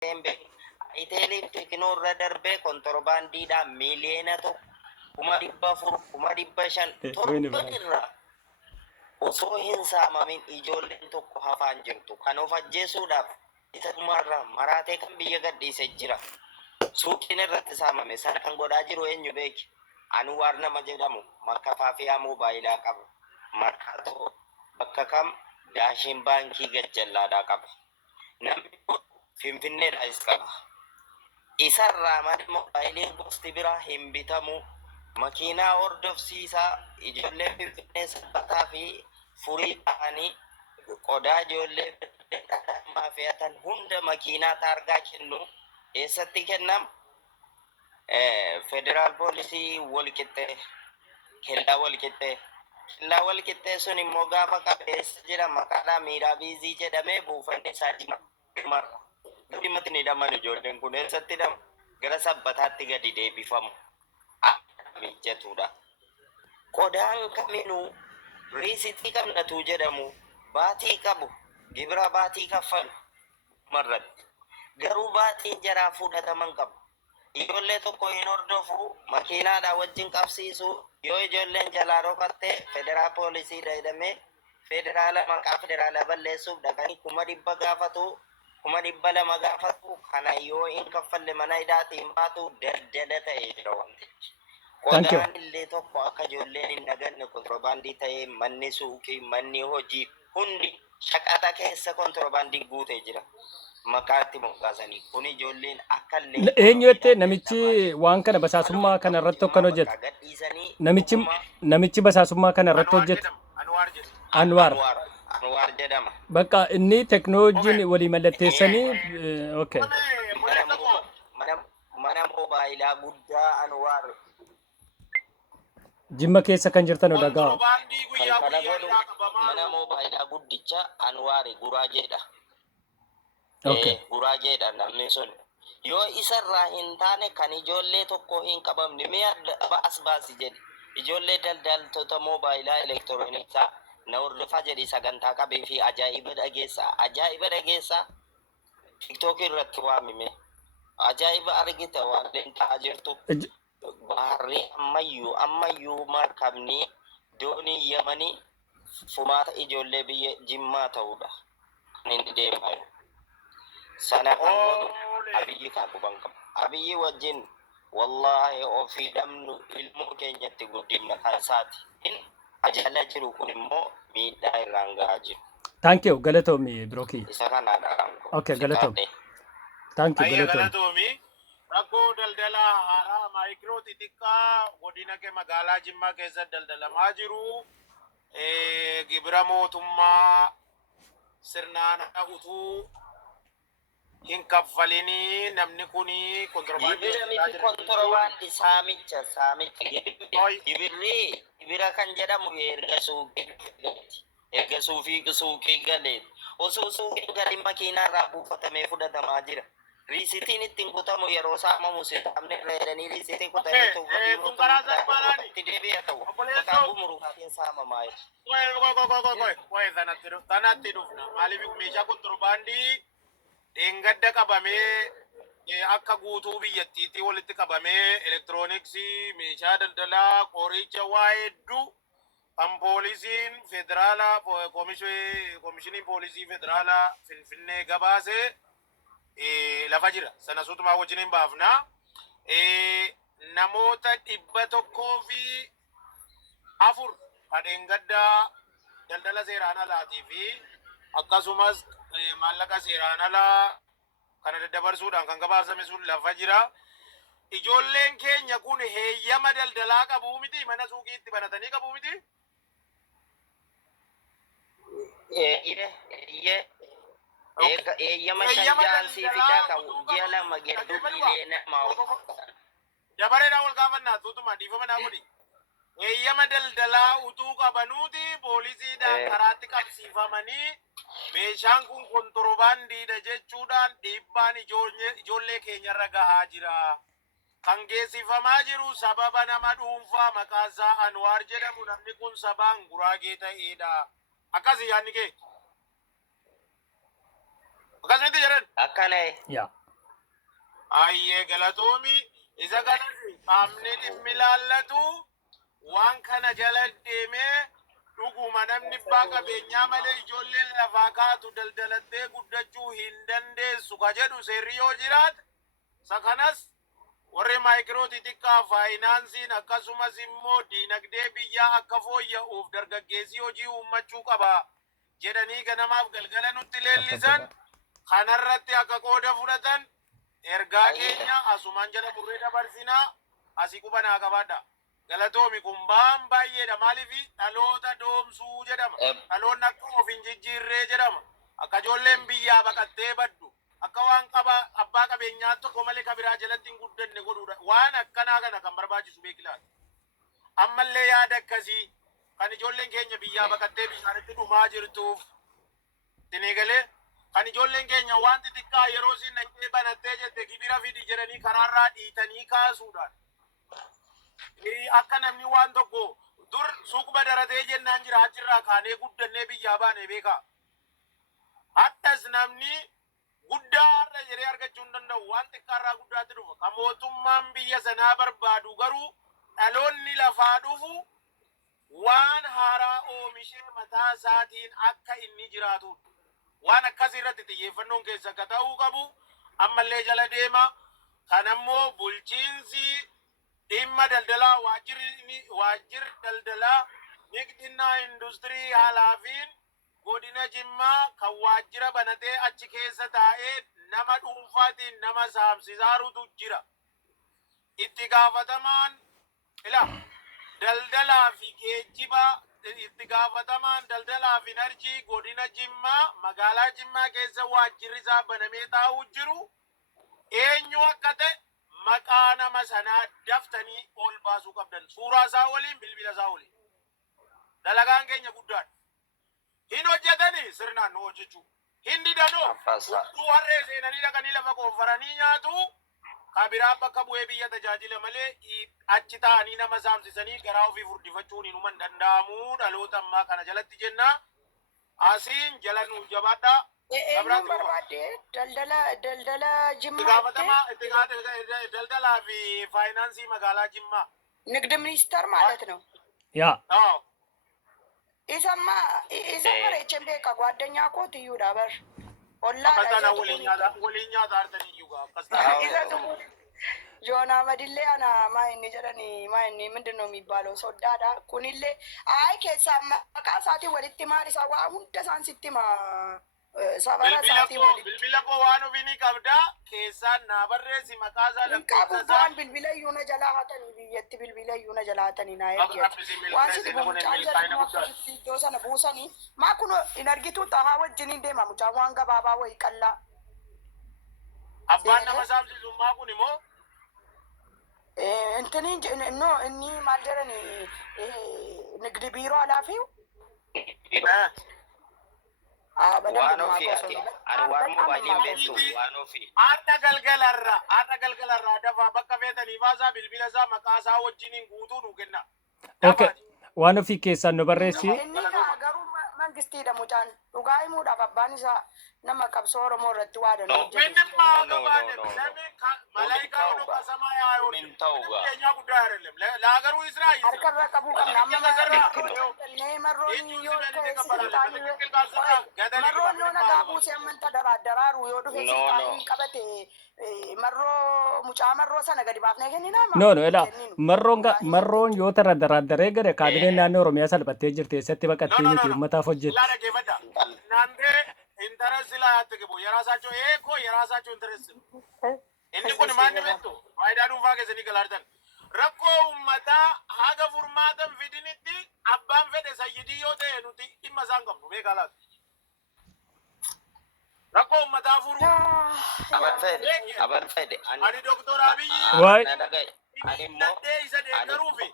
Embe iteelii teknoorra darbee kontorbaandiidhaan miiliyoona tokko 4,500 torban irraa osoo hin saamamin ijoolleen tokko hafaan jirtu kan of ajjeesuudhaaf isa dhumaarraa maraatee kan biyya gadhiise jira. Suuqiin irratti saamame sana kan godhaa jiru eenyu beeki? Anwaar nama jedhamu makka faafiyaa moobaayilaa qaba. Markaatoo bakka kam daashin baankii gajjallaadhaa qaba. Namni kun Finfinneedhaas qaba. Isarraa mana moobaayiliin gosti biraa hin bitamu. Makiinaa hordofsiisaa ijoollee Finfinnee sabbataa fi furii ta'anii qodaa ijoollee dhadhaamaa fe'atan hunda makiinaa taargaa kennu. Eessatti kennam? Federaal poolisii walqixxee kellaa walqixxee. Kellaa walqixxee sun immoo gaafa qabeessa jira maqaadhaa miiraa biizii jedhamee buufanni isaa jimarra. Dhimmatni hidhaman ijoolleen kun eessatti hidhamu? Gara sabbataatti gadi deebifamu. Mijatuudha. Qodaan kaminuu riisitii qabnatu jedhamu baatii qabu gibira baatii kaffalu marratti. Garuu baatiin jaraa fudhataman qabu. Ijoollee tokko hin hordofu makiinaadhaa wajjin qabsiisu yoo ijoolleen jalaa rokatte federaal poolisiidha jedhamee federaala maqaa federaalaa balleessuuf dhaqanii 100,000 gaafatu 200,000 gaafatu kana yoo hin kaffalle mana hidhaatiin baatu daldala ta'ee jira wanti. Qodaan illee tokko akka ijoolleen hin dhaganne kontiroobaandii ta'ee manni suuqii manni hojii hundi shaqaxa keessa kontiroobaandii guutee jira. Makaatti moggaasanii kun ijoolleen akka illee eenyutti namichi waan kana basaasummaa kana irratti hojjetu namichi basaasummaa kana irratti hojjetu Anwaar jedhama. Bakka inni teknooloojiin walii mallatteessanii okay. Mana moobaayilaa guddaa Anwaar Jimma keessa kan jirtan dhagaa. Mana moobaayilaa guddicha Anwaari Guraajeedha. Okay. Guraajeedha namni sun. Yoo isarraa hin taane kan ijoollee tokko hin qabamne mi'a as baasi jedhe. Ijoollee daldaltoota moobaayilaa elektirooniksii na hordofaa jedhi sagantaa qabee fi ajaa'iba dhageessa. TikTok irratti waamime. Ajaa'iba argita waan ta'aa jirtu. Baharri ammayyuu markabni doonii Yamanii fumaata ijoollee biyya Jimmaa ta'uudha. Kan inni deemaa jiru. Sana kan Abiyyi kan quban qaba. Abiyyi wajjin wallaahi ofii dhabnu ilmoo keenyatti guddina kan isaati. Ajaa'ila jiru kun immoo miidhaa irraan gahaa jiru. Thank you. Galatoomii Birooki. Isa kanaadha. Okay, galatoomii. Thank you. Galatoomii. Rakkoo daldalaa haaraa maayikiroo xixiqqaa godina kee magaalaa Jimmaa keessatti daldalamaa jiru. Gibira mootummaa sirnaan utuu hin kaffalini namni kuni kontiroobaandii saamicha. Gibira kan jedhamu erga suuqii galee osoo suuqiin galiin makiinaarraa buufatamee fudhatamaa jira. Riisitiin ittiin kutamu yeroo saamamu sitamne reedanii riisitiin kutanii itti deebi'a ta'u. Kitaabuu murugaatiin saamamaa jira. Tanatti dhufna. Maaliif meeshaa kontiroobaandii dheengadda qabamee akka guutuu biyyattiitti walitti qabamee elektirooniksii meeshaa daldalaa qoricha waa hedduu kan poolisiin federaalaa koomishiniin poolisii federaalaa Finfinnee gabaasee lafa jira. Sana suutumaa wajjin baafna. Namoota 104 dheengaddaa daldala seeraan alaatii fi akkasumas maallaqa seeraan alaa kana daddabarsuudhaan kan gabaasame sun lafa jira. Ijoolleen keenya kun heeyyama daldalaa qabu miti? Mana suuqiitti banatanii qabu miti? Eeyyama shanjaansii fidaa qabu ji'a lama gidduu miliyoona dabareedhaan wal gaafannaa tuutuma dhiifama naa godhi. Eeyyama daldalaa utuu qabanuuti poolisiidhaan karaatti qabsiifamanii meeshaan kun kontiroobaandiidha jechuudhaan dhiibbaan ijoollee keenyarra gahaa jira. Kan geessifamaa jiru sababa nama dhuunfaa maqaasaa Anwaar jedhamu namni kun sabaan Guraagee ta'eedha. Akkasii yaadni kee? Akkasumatti jedhan? Akkana. Yeah. Ayyee galatoomi isa kanas qaamni dhimmi ilaallatu waan kana jala deemee dhuguma namni abbaa qabeenyaa malee ijoolleen lafaa kaatu daldalattee guddachuu hin dandeessu ka jedhu seerri yoo jiraate isa kanas warri maayikiroo xixiqqaa faayinaansiin akkasumas immoo diinagdee biyyaa akka fooyya'uuf dargaggeessii hojii uummachuu qaba jedhanii ganamaaf galgala nutti leellisan kanarratti akka qooda fudhatan ergaa keenya asumaan jala burree dabarsinaa asii qubanaa qabaadha. Galatoomi kun baan baay'eedha maaliif dhaloota doomsuu jedhama. Dhaloonni akka of hin jijjiirree jedhama. Akka ijoolleen biyyaa baqattee baddu. Akka waan abbaa qabeenyaa tokko malee ka biraa jalatti hin guddanne godhuudha. Waan akkanaa kana kan barbaachisu beekilaati. Ammallee yaada akkasii kan ijoolleen keenya biyyaa baqattee bishaanitti dhumaa jirtuuf dineegalee kan ijoolleen keenya waan xixiqqaa yeroo isin naqee banattee jette gibira fidi jedhanii karaarraa dhiitanii kaasuudhaan. Akka namni waan tokko dur suuqba daratee jennaan jira achirraa kaanee guddannee biyyaa baane beekaa. Attas namni guddaa har'a jedhee argachuu hin danda'u waan xiqqaarraa guddaatti dhufa. Kan mootummaan biyya sanaa barbaadu garuu dhaloonni lafaa dhufu waan haaraa oomishee mataa isaatiin akka inni jiraatudha. Waan akkasii irratti xiyyeeffannoon keessa akka ta'uu qabu ammallee jala deema. Kan ammoo bulchiinsi dhimma daldalaa waajjirri daldalaa niqdinnaa industirii haalaafiin godina Jimmaa kan waajjira banatee achi keessa taa'ee nama dhuunfaatiin nama saamsisaarutu jira. Itti gaafatamaan daldalaa fi geejjibaa itti gaafatamaan daldalaa fi enerjii godina Jimmaa magaalaa Jimmaa keessa waajjirri isaa banamee taa'uu jiru eenyu akka ta'e maqaa nama sanaa daftanii ol baasuu qabdan. Suuraa isaa waliin bilbila isaa waliin. Dalagaan keenya guddaadha. Hin hojjetanii sirnaan nu hojjechuu. Hin didanoo hudduu harree seenanii dhaqanii lafa qofaranii nyaatu kabiraan bakka bu'ee biyya tajaajila malee achi ta'anii nama saamsisanii garaa ofii furdifachuun hinuman danda'amu. Dhaloota ammaa kana jalatti jenna. Asiin jala nu jabaadhaa. Eenyuun barbaadde daldala Jimmaa daldalaa fi faayinaansii magaalaa Jimmaa. ንግድ ሚኒስተር ማለት ነው። ያ ኢሰማ ኢሰመሬችን ቤካ ጓደኛ እኮ ትዩ ዳበር ኦላ ወሊኛ ዳርተን ይዩጋ ጆና መዲሌ አና ማይኒ ጀረኒ ማይኒ ምንድነው የሚባለው ሶዳዳ ኩኒሌ አይ ኬሳ መቃሳቲ ወልቲ ማሪሳ ዋ ሁንደ ሳንሲቲማ bilbila koo waan ofiini qabda keessaan naa barreessi maqaa isaa lakkoofsaan bilbila iyyuu na jalaa hatanii biyyatti bilbila iyyuu na jalaa hatanii naa eeggatu waan sitti mucaan jedhamu akkasitti iddoo sana buusanii maa kun hin argitu xahaa wajjiniin deema mucaan waan gabaabaa wayii qallaa abbaan nama saamsisu maa kun immoo intiniin no inni maal jedhani nigdi biiroo alaafiu waan ofii ati ani waan baay'een beektu waan ofii. Har'a galgalarraa dafaa bakka feetanii baasaa bilbila isaa maqaa isaa wajjiniin guutuu nu kenna. Okay. Waan ofii keessaan nu barreessi. Inni garuu mangistiidha mucaan dhugaa himuudhaaf abbaan isaa nama qabsoo Oromoo irratti waa danda'u. Laagaruu Israa'el. Harkarra qabuu qabna amma marroon yoo nagaa buusee ammanta daraaru yoo dhufe siitaanii qabate mucaa marroo sana gadi baafnee kenninaa. No ela marroon yoo daraadaree gade kaabineen naannoo Oromiyaa salphattee jirti eessatti baqattee miti uummataaf hojjetti. Interest la tegebu yarasacho eko yarasacho interest inni kun manni metto fayda dhuunfaa keessanii galartan rakkoo ummataa haga furmaatan fidinitti abbaan fedhe sayyidii yoo ta'e nuti dhimma isaan qabnu beekaa laata rakkoo ummataa furuu aban fedhe ani doktor Abiyyi waay ani immoo isa deeggaruufi